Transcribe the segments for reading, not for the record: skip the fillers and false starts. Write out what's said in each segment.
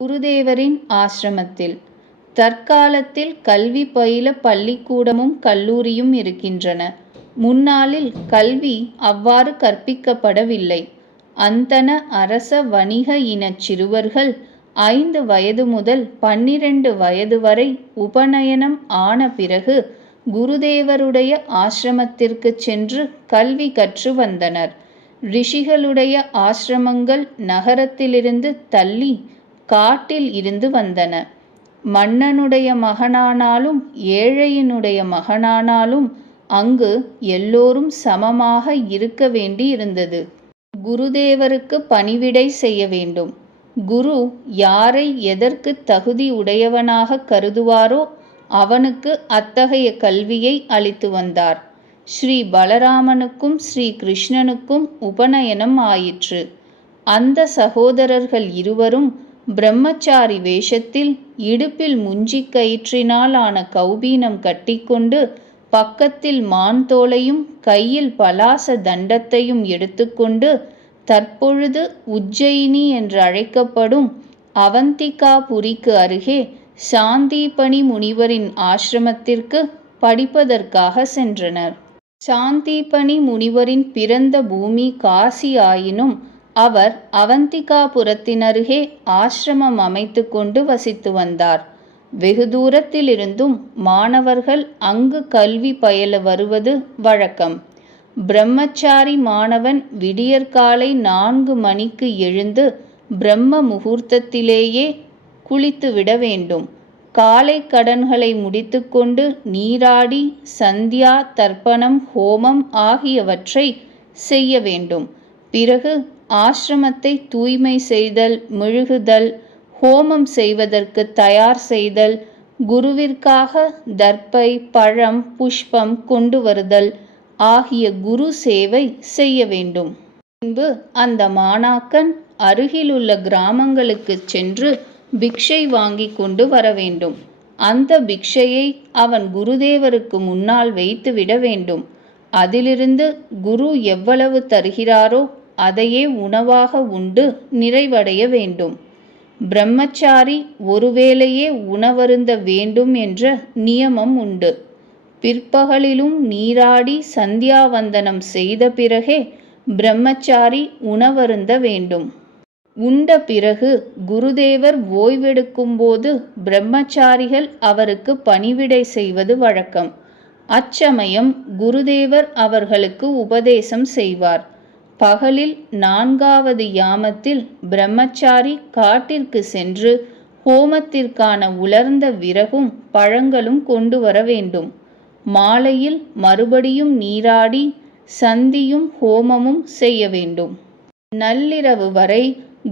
குருதேவரின் ஆசிரமத்தில் தற்காலத்தில் கல்வி பயில பள்ளிக்கூடமும் கல்லூரியும் இருக்கின்றன. முன்னாளில் கல்வி அவ்வாறு கற்பிக்கப்படவில்லை. அந்தண அரச வணிக இனச் சிறுவர்கள் 5 வயது முதல் 12 வயது வரை உபநயனம் ஆன பிறகு குருதேவருடைய ஆசிரமத்திற்குச் சென்று கல்வி கற்று வந்தனர். ரிஷிகளுடைய ஆசிரமங்கள் நகரத்திலிருந்து தள்ளி காட்டில் இருந்து வந்தன. மன்னனுடைய மகனானாலும் ஏழையினுடைய மகனானாலும் அங்கு எல்லோரும் சமமாக இருக்க வேண்டி இருந்தது. குருதேவருக்கு பணிவிடை செய்ய வேண்டும். குரு யாரை எதற்கு தகுதி உடையவனாக கருதுவாரோ அவனுக்கு அத்தகைய கல்வியை அளித்து வந்தார். ஸ்ரீ பலராமனுக்கும் ஸ்ரீ கிருஷ்ணனுக்கும் உபநயனம் ஆயிற்று. அந்த சகோதரர்கள் இருவரும் பிரம்மச்சாரி வேஷத்தில் இடுப்பில் முஞ்சிக் கயிற்றினால் ஆன கௌபீனம் கட்டிக்கொண்டு பக்கத்தில் மான் தோலையும் கையில் பலாச தண்டத்தையும் எடுத்துக்கொண்டு தற்பொழுது உஜ்ஜயினி என்று அழைக்கப்படும் அவந்திகாபுரிக்கு அருகே சாந்தீபனி முனிவரின் ஆசிரமத்திற்கு படிப்பதற்காக சென்றனர். சாந்தீபனி முனிவரின் பிறந்த பூமி காசி ஆயினும் அவர் அவந்திகாபுரத்தினருகே ஆசிரமம் அமைத்து கொண்டு வசித்து வந்தார். வெகு தூரத்திலிருந்தும் மாணவர்கள் அங்கு கல்வி பயில வருவது வழக்கம். பிரம்மச்சாரி மாணவன் விடியற்காலை 4 மணிக்கு எழுந்து பிரம்ம முகூர்த்தத்திலேயே குளித்துவிட வேண்டும். காலை கடன்களை முடித்துக்கொண்டு நீராடி சந்தியா தர்ப்பணம் ஹோமம் ஆகியவற்றை செய்ய வேண்டும். பிறகு ஆசிரமத்தை தூய்மை செய்தல், மெழுகுதல், ஹோமம் செய்வதற்கு தயார் செய்தல், குருவிற்காக தர்ப்பை பழம் புஷ்பம் கொண்டு வருதல் ஆகிய குரு சேவை செய்ய வேண்டும். பின்பு அந்த மாணாக்கன் அருகிலுள்ள கிராமங்களுக்கு சென்று பிக்ஷை வாங்கி கொண்டு வர வேண்டும். அந்த பிக்ஷையை அவன் குருதேவருக்கு முன்னால் வைத்துவிட வேண்டும். அதிலிருந்து குரு எவ்வளவு தருகிறாரோ அதையே உணவாக உண்டு நிறைவடைய வேண்டும். பிரம்மச்சாரி ஒருவேளையே உணவருந்த வேண்டும் என்ற நியமம் உண்டு. பிற்பகலிலும் நீராடி சந்தியாவந்தனம் செய்த பிறகே பிரம்மச்சாரி உணவருந்த வேண்டும். உண்ட பிறகு குருதேவர் ஓய்வெடுக்கும்போது பிரம்மச்சாரிகள் அவருக்கு பணிவிடை செய்வது வழக்கம். அச்சமயம் குருதேவர் அவர்களுக்கு உபதேசம் செய்வார். பகலில் 4வது யாமத்தில் பிரம்மச்சாரி காட்டிற்கு சென்று ஹோமத்திற்கான உலர்ந்த விறகும் பழங்களும் கொண்டு வர வேண்டும். மாலையில் மறுபடியும் நீராடி சந்தியும் ஹோமமும் செய்ய வேண்டும். நள்ளிரவு வரை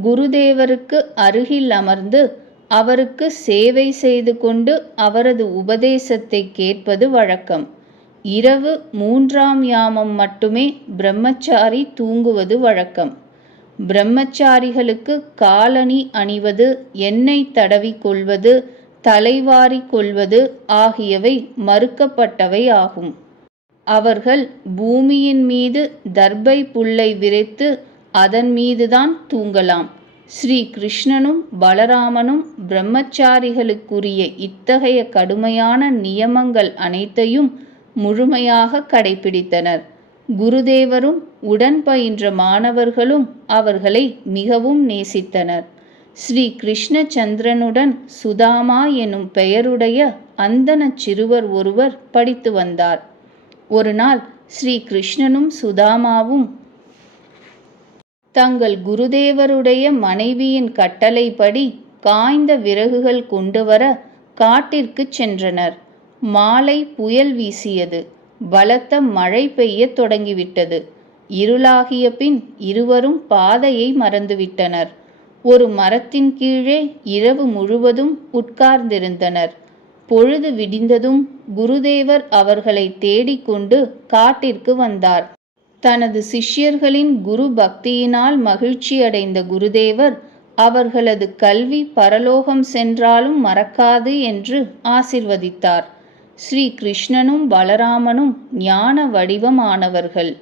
குருதேவருக்கு அருகில் அமர்ந்து அவருக்கு சேவை செய்து கொண்டு அவரது உபதேசத்தை கேட்பது வழக்கம். இரவு 3ஆம் யாமம் மட்டுமே பிரம்மச்சாரி தூங்குவது வழக்கம். பிரம்மச்சாரிகளுக்கு காலணி அணிவது, எண்ணெய் தடவி கொள்வது, தலைவாரி கொள்வது ஆகியவை மறுக்கப்பட்டவை ஆகும். அவர்கள் பூமியின் மீது தர்பை புல்லை விரித்து அதன் மீதுதான் தூங்கலாம். ஸ்ரீ கிருஷ்ணனும் பலராமனும் பிரம்மச்சாரிகளுக்குரிய இத்தகைய கடுமையான நியமங்கள் அனைத்தையும் முழுமையாக கடைபிடித்தனர். குருதேவரும் உடன் பயின்ற மாணவர்களும் அவர்களை மிகவும் நேசித்தனர். ஸ்ரீ கிருஷ்ணச்சந்திரனுடன் சுதாமா எனும் பெயருடைய அந்தணச் சிறுவர் ஒருவர் படித்து வந்தார். ஒரு நாள் ஸ்ரீ கிருஷ்ணனும் சுதாமாவும் தங்கள் குருதேவருடைய மனைவியின் கட்டளைப்படி காய்ந்த விறகுகள் கொண்டு வர காட்டிற்குச் சென்றனர். மாலை புயல் வீசியது. பலத்த மழை பெய்யத் தொடங்கிவிட்டது. இருளாகிய பின் இருவரும் பாதையை மறந்துவிட்டனர். ஒரு மரத்தின் கீழே இரவு முழுவதும் உட்கார்ந்திருந்தனர். பொழுது விடிந்ததும் குருதேவர் அவர்களை தேடிக்கொண்டு காட்டிற்கு வந்தார். தனது சிஷ்யர்களின் குரு பக்தியினால் மகிழ்ச்சியடைந்த குருதேவர் அவர்களது கல்வி பரலோகம் சென்றாலும் மறக்காது என்று ஆசிர்வதித்தார். ஸ்ரீ கிருஷ்ணனும் பலராமனும் ஞான வடிவமானவர்கள்.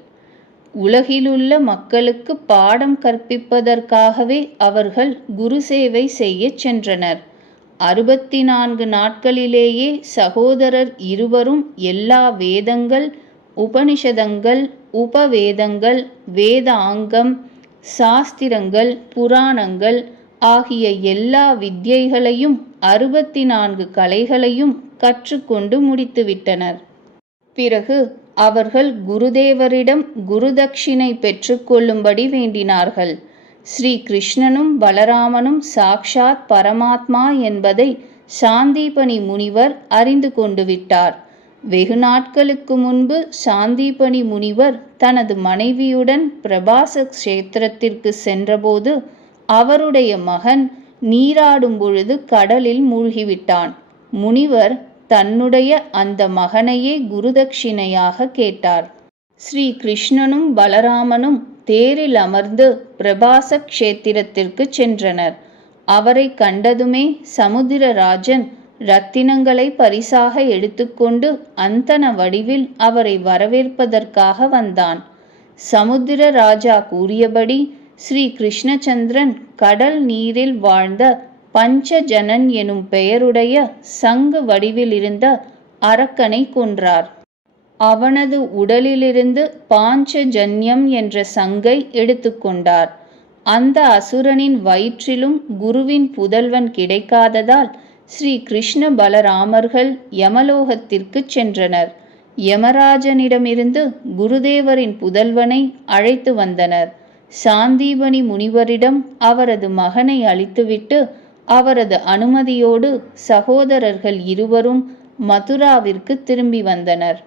உலகிலுள்ள மக்களுக்கு பாடம் கற்பிப்பதற்காகவே அவர்கள் குரு சேவை செய்யச் சென்றனர். 64 நாட்களிலேயே சகோதரர் இருவரும் எல்லா வேதங்கள், உபனிஷதங்கள், உபவேதங்கள், வேதாங்கம், சாஸ்திரங்கள், புராணங்கள் ஆகிய எல்லா வித்யைகளையும் 64 கலைகளையும் கற்றுக்கொண்டு முடித்துவிட்டனர். பிறகு அவர்கள் குருதேவரிடம் குருதட்சிணை பெற்றுக்கொள்ளும்படி வேண்டினார்கள். ஸ்ரீ கிருஷ்ணனும் பலராமனும் சாக்ஷாத் பரமாத்மா என்பதை சாந்தீபனி முனிவர் அறிந்து கொண்டு விட்டார். வெகு நாட்களுக்கு முன்பு சாந்தீபனி முனிவர் தனது மனைவியுடன் பிரபாச கஷேத்திரத்திற்கு சென்றபோது அவருடைய மகன் நீராடும் பொழுது கடலில் மூழ்கிவிட்டான். முனிவர் தன்னுடைய அந்த மகனையே குருதட்சிணையாக கேட்டார். ஸ்ரீ கிருஷ்ணனும் பலராமனும் தேரில் அமர்ந்து பிரபாச கஷேத்திரத்திற்கு சென்றனர். அவரை கண்டதுமே சமுத்திரராஜன் இரத்தினங்களை பரிசாக எடுத்துக்கொண்டு அந்தன வடிவில் அவரை வரவேற்பதற்காக வந்தான். சமுத்திர ராஜா கூறியபடி ஸ்ரீ கிருஷ்ணச்சந்திரன் கடல் நீரில் வாழ்ந்த பஞ்சஜனன் எனும் பெயருடைய சங்கு வடிவிலிருந்த அரக்கனை கொன்றார். அவனது உடலிலிருந்து பாஞ்சஜன்யம் என்ற சங்கை எடுத்துக்கொண்டார். அந்த அசுரனின் வயிற்றிலும் குருவின் புதல்வன் கிடைக்காததால் ஸ்ரீ கிருஷ்ண பலராமர்கள் யமலோகத்திற்கு சென்றனர். யமராஜனிடமிருந்து குருதேவரின் புதல்வனை அழைத்து வந்தனர். சாந்தீபனி முனிவரிடம் அவரது மகனை அளித்துவிட்டு அவரது அனுமதியோடு சகோதரர்கள் இருவரும் மதுராவிற்கு திரும்பி வந்தனர்.